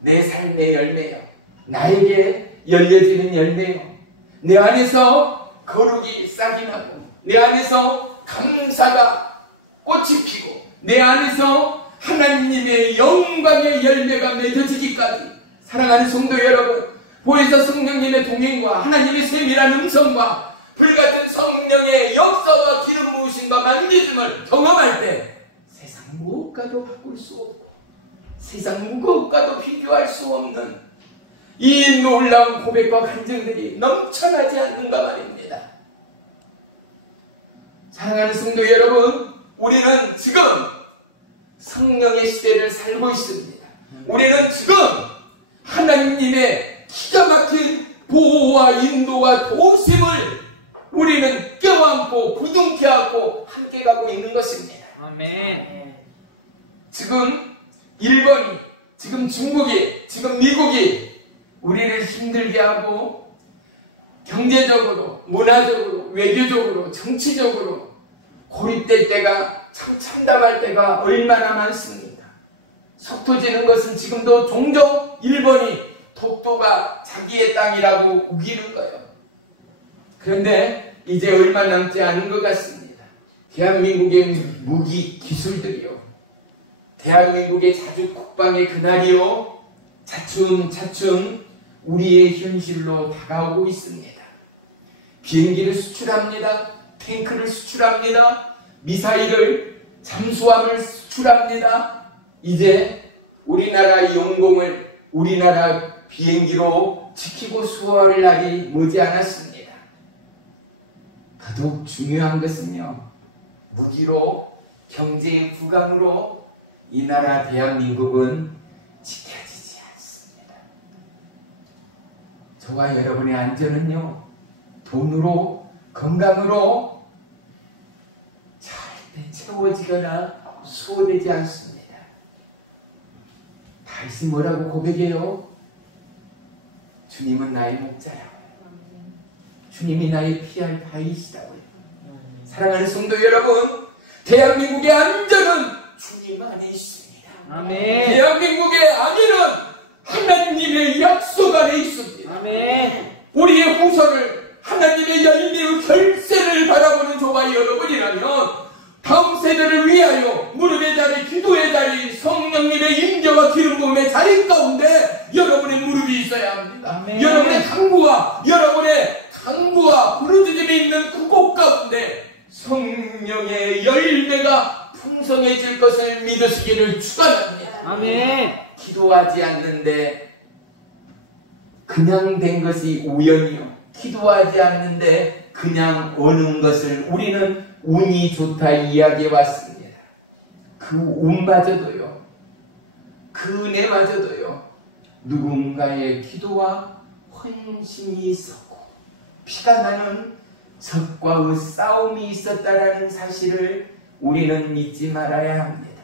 내 삶의 열매요. 나에게 열려지는 열매요. 내 안에서 거룩이 싹이 나고 내 안에서 감사가 꽃이 피고 내 안에서 하나님의 영광의 열매가 맺어지기까지 사랑하는 성도 여러분, 보혜사 성령님의 동행과 하나님의 세밀한 음성과 불같은 성령의 역사와 기름 부으심과 만지심을 경험할 때 세상 무엇과도 바꿀 수 없고 세상 무엇과도 비교할 수 없는 이 놀라운 고백과 간증들이 넘쳐나지 않는가 말입니다. 사랑하는 성도 여러분, 우리는 지금 성령의 시대를 살고 있습니다. 우리는 지금 하나님의 기가 막힌 보호와 인도와 도우심을 우리는 껴안고 부둥켜 안고 함께 가고 있는 것입니다. 아멘. 지금 일본이, 지금 중국이, 지금 미국이 우리를 힘들게 하고 경제적으로, 문화적으로, 외교적으로, 정치적으로 고립될 때가 참 참담할 때가 얼마나 많습니다. 속 터지는 것은 지금도 종종 일본이 독도가 자기의 땅이라고 우기는 거예요. 그런데 이제 얼마 남지 않은 것 같습니다. 대한민국의 무기 기술들이요, 대한민국의 자주 국방의 그날이요, 차츰차츰 우리의 현실로 다가오고 있습니다. 비행기를 수출합니다. 탱크를 수출합니다. 미사일을, 잠수함을 수출합니다. 이제 우리나라 영공을 우리나라 비행기로 지키고 수호할 날이 머지않았습니다. 더더욱 중요한 것은요, 무기로, 경제의 부강으로 이 나라 대한민국은 지켜지지 않습니다. 저와 여러분의 안전은요, 돈으로, 건강으로 절대 채워지거나 수호되지 않습니다. 다윗이 뭐라고 고백해요? 주님은 나의 목자라고요. 주님이 나의 피할 다윗이라고요. 사랑하는 성도 여러분, 대한민국의 안전은 주님 안에 있습니다. 아멘. 대한민국의 안위는 하나님의 약속 안에 있습니다. 아멘. 우리의 후손을 하나님의 열매의 결세를 바라보는 저와 여러분이라면 다음 세대를 위하여 무릎의 자리, 기도의 자리, 성령님의 인격과 기름 부음의 자리 가운데 여러분의 무릎이 있어야 합니다. 아멘. 여러분의 강구와 부르짖음이 있는 그곳 가운데 성령의 열매가 풍성해질 것을 믿으시기를 축원합니다. 아멘. 기도하지 않는데 그냥 된 것이 우연이요, 기도하지 않는데 그냥 오는 것을 우리는 운이 좋다 이야기해 왔습니다. 그 운마저도요, 그 은혜마저도요, 누군가의 기도와 헌신이 있었고 피가 나는 적과 의 싸움이 있었다라는 사실을 우리는 믿지 말아야 합니다.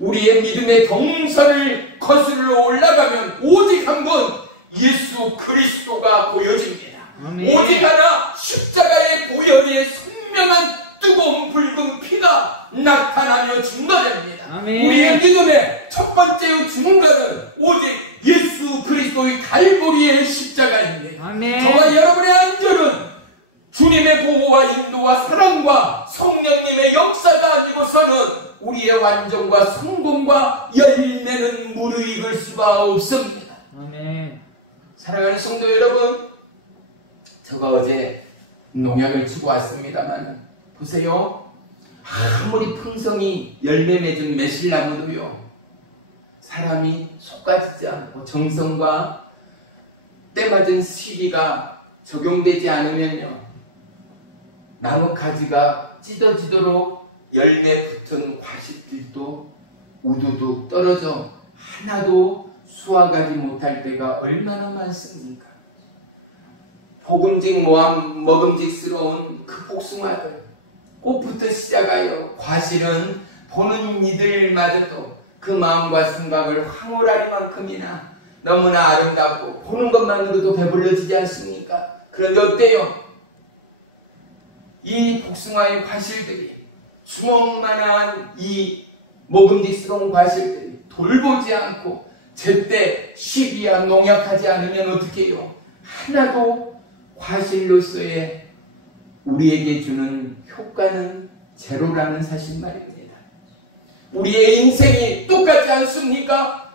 우리의 믿음의 동선을 거슬러 올라가면 오직 한 번 예수 그리스도가 보여집니다. 아멘. 오직 하나 십자가의 보혈의 선명한 뜨거운 붉은 피가 나타나며 증거됩니다. 아멘. 우리의 믿음의 첫 번째 증거는 오직 예수 그리스도의 갈보리의 십자가입니다. 아멘. 저와 여러분의 안전은 주님의 보호와 인도와 사랑과 성령님의 역사가 아니고서는 우리의 완전과 성공과 열매는 무르익을 수가 없습니다. 아멘. 사랑하는 성도 여러분, 제가 어제 농약을 치고 왔습니다만 보세요. 아무리 풍성히 열매 맺은 매실나무도요, 사람이 속가지지 않고 정성과 때맞은 시기가 적용되지 않으면요, 나무 가지가 찢어지도록 열매 붙은 과실들도 우두둑 떨어져 하나도 수확하지 못할 때가 얼마나 많습니까? 복음직 먹음직스러운 그 복숭아들, 꽃부터 시작하여 과실은 보는 이들마저도 그 마음과 생각을 황홀하리만큼이나 너무나 아름답고 보는 것만으로도 배불러지지 않습니까? 그런데 어때요? 이 복숭아의 과실들이, 주먹만한 이 먹음직스러운 과실들이 돌보지 않고 제때 시비야 농약하지 않으면 어떻게 해요? 하나도 과실로서의 우리에게 주는 효과는 제로라는 사실 말입니다. 우리의 인생이 똑같지 않습니까?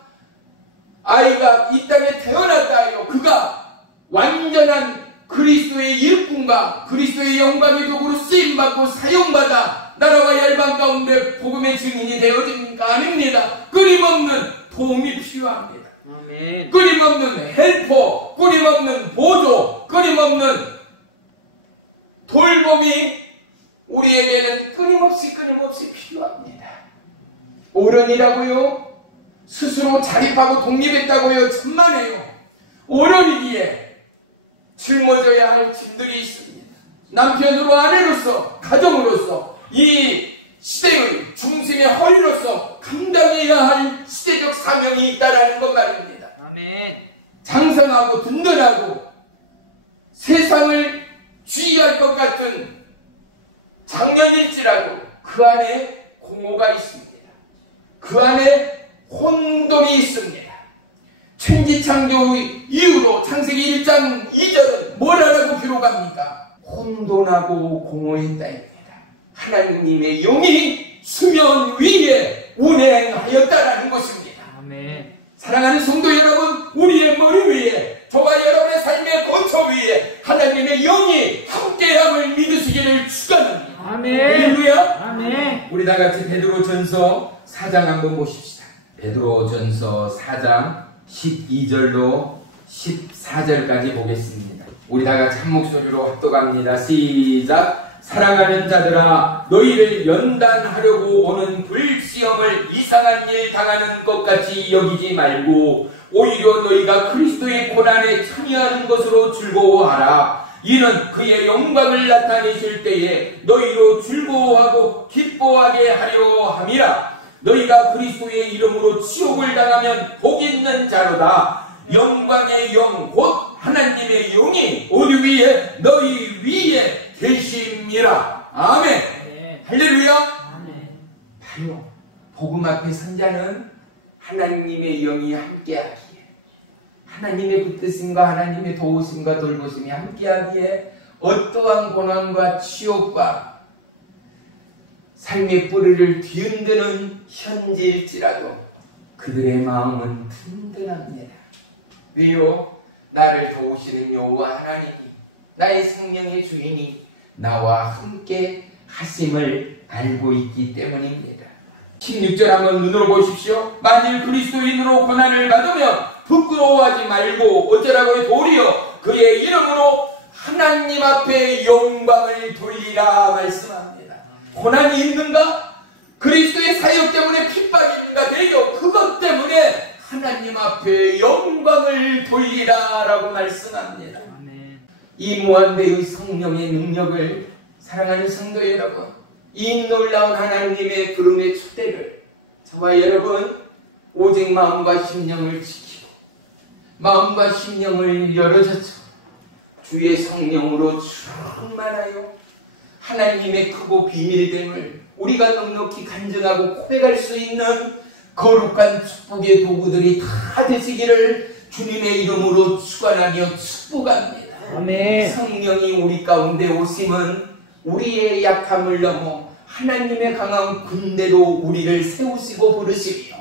아이가 이 땅에 태어났다 하여 그가 완전한 그리스도의 일꾼과 그리스도의 영광의 도구로 쓰임받고 사용받아 나라와 열방 가운데 복음의 증인이 되어집니까? 아닙니다. 끊임없는 도움이 필요합니다. 아멘. 끊임없는 헬퍼, 끊임없는 보조, 끊임없는 돌봄이 우리에게는 끊임없이 필요합니다. 어른이라고요? 스스로 자립하고 독립했다고요? 천만에요. 어른이기에 짊어져야 할 짐들이 있습니다. 남편으로, 아내로서, 가정으로서 이 시대의 중심의 허리로서 감당해야 할 시대적 사명이 있다라는 것 말입니다. 아멘. 장성하고 든든하고 세상을 주의할 것 같은 장년일지라도 그 안에 공허가 있습니다. 그 안에 혼돈이 있습니다. 천지창조 이후로 창세기 1장 2절은 뭐라고 기록합니까? 혼돈하고 공허했다입니다. 하나님의 영이 수면 위에 운행하였다라는 것입니다. 아멘. 사랑하는 성도 여러분, 우리의 머리 위에, 저와 여러분의 삶의 거처 위에 하나님의 영이 함께함을 믿으시기를 축원합니다. 아멘. 할렐루야. 아멘. 우리 다 같이 베드로전서 4장 한번 보십시다. 베드로전서 4장 12절로 14절까지 보겠습니다. 우리 다 같이 한 목소리로 합독합니다. 시작. 사랑하는 자들아, 너희를 연단하려고 오는 불시험을 이상한 일 당하는 것 같이 여기지 말고 오히려 너희가 그리스도의 고난에 참여하는 것으로 즐거워하라. 이는 그의 영광을 나타내실 때에 너희로 즐거워하고 기뻐하게 하려 함이라. 너희가 그리스도의 이름으로 지옥을 당하면 복 있는 자로다. 영광의 영 곧 하나님의 영이 우리 위에 너희 위에 계심이라. 아멘. 할렐루야. 바로 복음 앞에 선 자는 하나님의 영이 함께하기에, 하나님의 붙드심과 하나님의 도우심과 돌보심이 함께하기에 어떠한 고난과 치욕과 삶의 뿌리를 뒤흔드는 현재일지라도 그들의 마음은 든든합니다. 왜요? 나를 도우시는 여호와 하나님이, 나의 생명의 주인이 나와 함께 하심을 알고 있기 때문입니다. 16절 한번 눈으로 보십시오. 만일 그리스도인으로 고난을 받으면 부끄러워하지 말고 어쩌라고요? 도리어 그의 이름으로 하나님 앞에 영광을 돌리라 말씀합니다. 고난이 있는가? 그리스도의 사역 때문에 핍박입니다. 되요 그것 때문에 하나님 앞에 영광을 돌리라 라고 말씀합니다. 이 무한대의 성령의 능력을 사랑하는 성도 여러분, 이 놀라운 하나님의 부름의 초대를 저와 여러분 오직 마음과 심령을 지키고 마음과 심령을 열어젖혀 주의 성령으로 충만하여 하나님의 크고 비밀됨을 우리가 넉넉히 간증하고 고백할 수 있는 거룩한 축복의 도구들이 다 되시기를 주님의 이름으로 축원하며 축복합니다. 아멘. 성령이 우리 가운데 오심은 우리의 약함을 넘어 하나님의 강한 군대로 우리를 세우시고 부르시며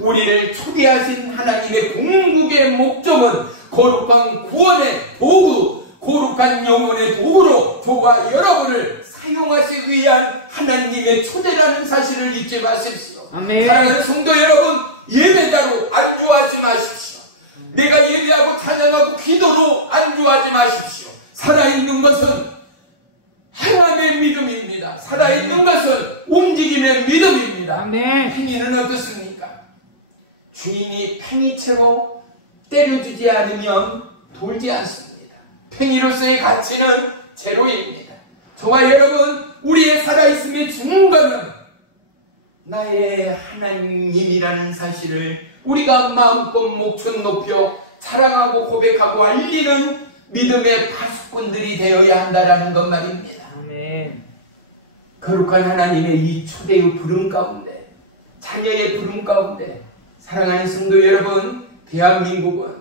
우리를 초대하신 하나님의 궁극의 목적은 거룩한 구원의 도구, 거룩한 영혼의 도구로 저와 여러분을 사용하시기 위한 하나님의 초대라는 사실을 잊지 마십시오. 아멘. 사랑하는 성도 여러분, 예배자로 안주하지 마십시오. 내가 예배하고 찬양하고 기도로 안주하지 마십시오. 살아있는 것은 하나님의 믿음입니다. 살아있는 것은 움직임의 믿음입니다. 아멘. 팽이는 어떻습니까? 주인이 팽이채로 때려주지 않으면 돌지 않습니다. 팽이로서의 가치는 제로입니다. 저와 여러분, 우리의 살아있음의 중간은 나의 하나님이라는 사실을 우리가 마음껏 목청 높여 자랑하고 고백하고 알리는 믿음의 파수꾼들이 되어야 한다라는 것 말입니다. 아멘. 거룩한 하나님의 이 초대의 부름 가운데, 자녀의 부름 가운데 사랑하는 성도 여러분, 대한민국은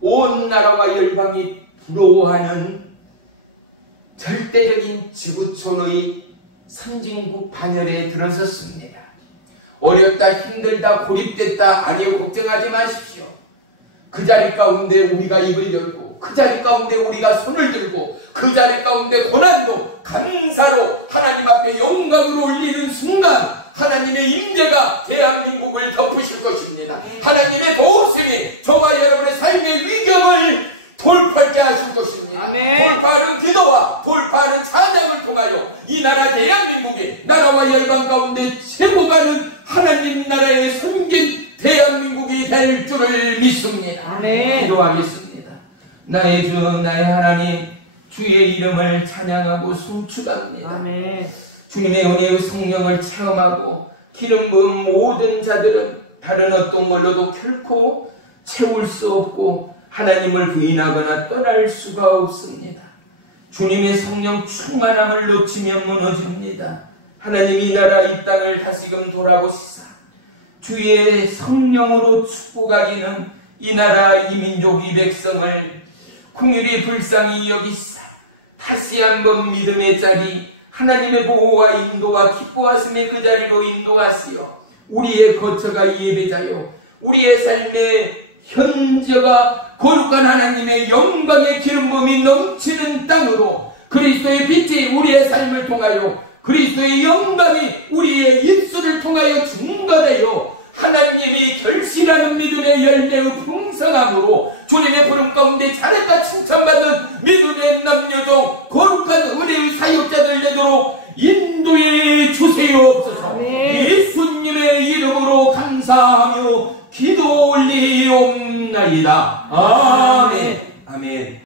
온 나라와 열방이 부러워하는 절대적인 지구촌의 선진국 반열에 들어섰습니다. 어렵다, 힘들다, 고립됐다, 아니요, 걱정하지 마십시오. 그 자리 가운데 우리가 입을 열고, 그 자리 가운데 우리가 손을 들고, 그 자리 가운데 고난도 감사로 하나님 앞에 영광으로 올리는 순간 하나님의 임재가 대한민국을 덮으실 것입니다. 하나님의 도우심이 저와 여러분의 삶의 위경을 돌파하게 하실 것입니다. 아멘. 돌파하는 기도와 돌파하는 찬양을 통하여 이 나라 대한민국이 나라와 열방 가운데 최고 많은 하나님 나라의 섬긴 대한민국이 될 줄을 믿습니다. 아멘. 기도하겠습니다. 나의 주, 나의 하나님, 주의 이름을 찬양하고 송축합니다. 아멘. 주님의 은혜의 성령을 체험하고 기름 부은 모든 자들은 다른 어떤 걸로도 결코 채울 수 없고 하나님을 부인하거나 떠날 수가 없습니다. 주님의 성령 충만함을 놓치면 무너집니다. 하나님 이 나라 이 땅을 다시금 돌아보시사 주의 성령으로 축복하기는 이 나라 이 민족 이 백성을 긍휼히 불쌍히 여기사 다시 한번 믿음의 자리 하나님의 보호와 인도와 기뻐하심의 그 자리로 인도하시어 우리의 거처가 예배자요 우리의 삶의 현재가 거룩한 하나님의 영광의 기름붐이 넘치는 땅으로 그리스도의 빛이 우리의 삶을 통하여 그리스도의 영광이 우리의 입술을 통하여 증거되어 하나님이 결실하는 믿음의 열매의 풍성함으로 주님의 부름 가운데 잘했다 칭찬받는 믿음의 남녀도 거룩한 은혜의 사역자들 되도록 인도해 주세요옵소서. 예수님의 이름으로 감사하며 기도 올리옵나이다. 축원하리이다. 아멘. 아멘.